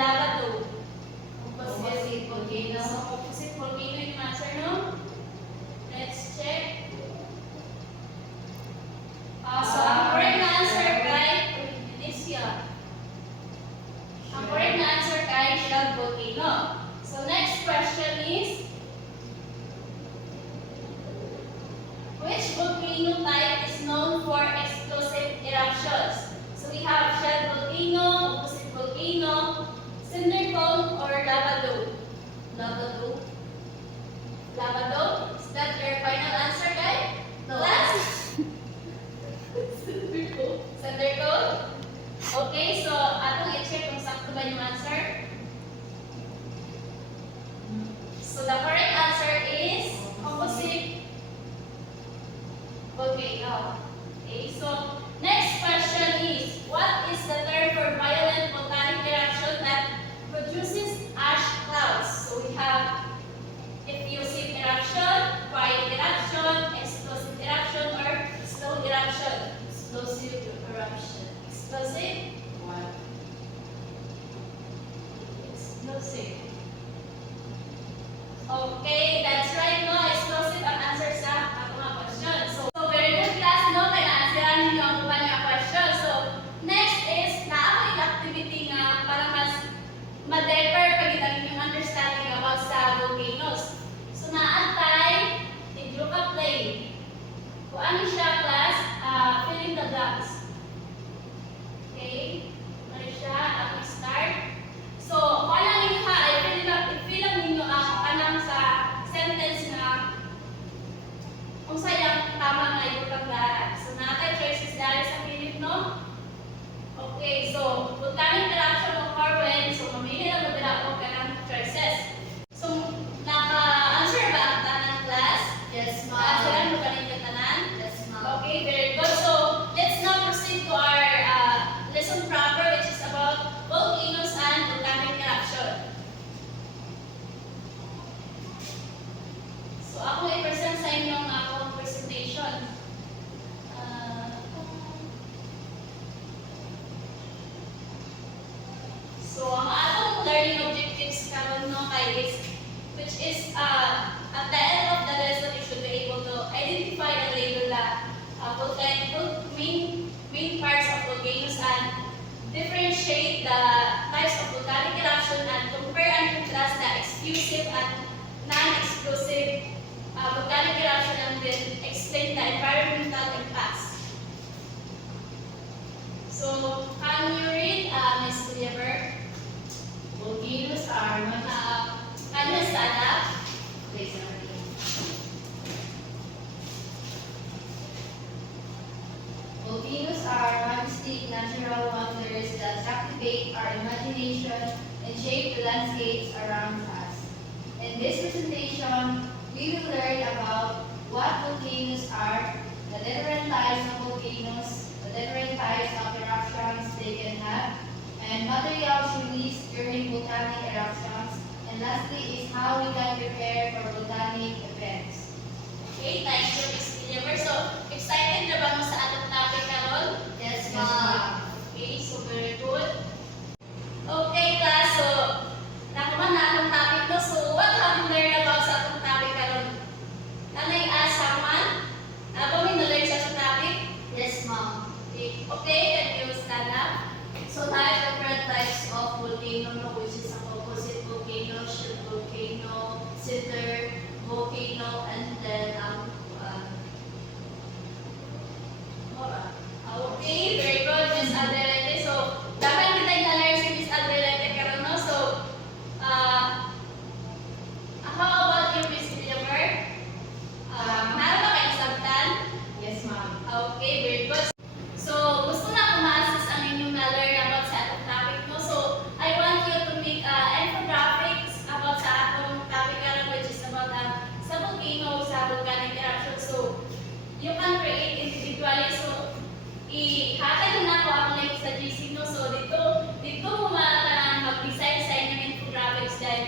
lava dome? Composite volcano. So, composite volcano yung answer, no? Let's check. So, ang correct na answer kay Indonesia. Ang correct na answer kay shell volcano. So, next question is, which volcano type is known for explosive eruptions? So, we have shell volcano, composite volcano, cinder cone, or lava dome? Lava dome. Lava dome? Is that your final answer, guys? No. Last? Cinder cone? Okay, so atong i-check kung sakto ba yung answer. So the correct answer is composite volcano. Okay, so next question is, what is the term for violent volcanic eruption that produces ash clouds? So we have effusive eruption, quiet eruption, explosive eruption, or slow eruption. Explosive eruption. Explosive? What? Explosive. Okay, that's right, no? Explosive ang answer sa ato nga question. So very good class, no? Kaya na-answeran ninyo ang uban nga question. So, next is, naamo yung activity nga para mas ma-deeper pagit ang inyong understanding about sa volcanoes. So, naantay, i-group up play. Kung ano siya, class, fill in the blanks. Okay? Ano siya? Ang start. So, kung alam ninyo ha, i-fill lang ninyo ang kanang sa sentence na kung sayang tama nga yung paglaran. So, natin choices dahil sa Philip, no? Okay, so, volcanic eruption occur when, so, mamili lang mabila ko kanang choices. So, naka-answer ba ang tanang class? Yes, Answeran ma'am. mo ba ninyo tanan? Yes, ma'am. Okay, very good. So, let's now proceed to our lesson proper, which is about volcanoes and volcanic eruption. So, ako i-present sa inyo ang akong presentation. So, ang atong learning objectives karon no kay is, which is at the end of the lesson, you should be able to identify and label the main parts of volcanoes and differentiate the types of volcanic eruption and compare and contrast the explosive and non-explosive volcanic eruption and then explain the environmental impacts. So, can you read, Ms. Williamberg? Volcanoes are Can you stand up? Okay, sorry. Volcanoes are majestic natural wonders that captivate our imagination and shape the landscapes around us. In this presentation, we will learn about what volcanoes are, the different types of volcanoes, the different types of eruptions they can have, and materials released during volcanic eruptions, and lastly is how we can prepare for volcanic events. Okay, thank you, Ms. Williamberg. So, excited na ba mo sa atong topic karon? Yes, ma'am. Okay, so very good. Okay, class. So, nakuman na atong topic no. So, what have you learned about sa atong topic karon? Nanay asaman? Ba may na-learn sa atong topic? Yes, ma'am. Okay, can you stand up? So, tayo different types of volcano, no, which is a composite volcano, shield volcano, cinder volcano, and then Okay, very good, Ms. Adelete. So, dapat kita na-learn si Ms. Adelete karon no. So, how about you, Ms. Williamberg? Meron ba kayong sabtan? yes, ma'am. Okay, very good. So, gusto na akong ma-assist ang inyong na-learn about sa atong topic, no? So, I want you to make infographics about sa atong topic karon, which is about sa volcano, sa volcanic eruption. So, you can create individually. So, ihatag na ako ang link sa GC, no? So, dito mo mag-design sa inyong infographics dahil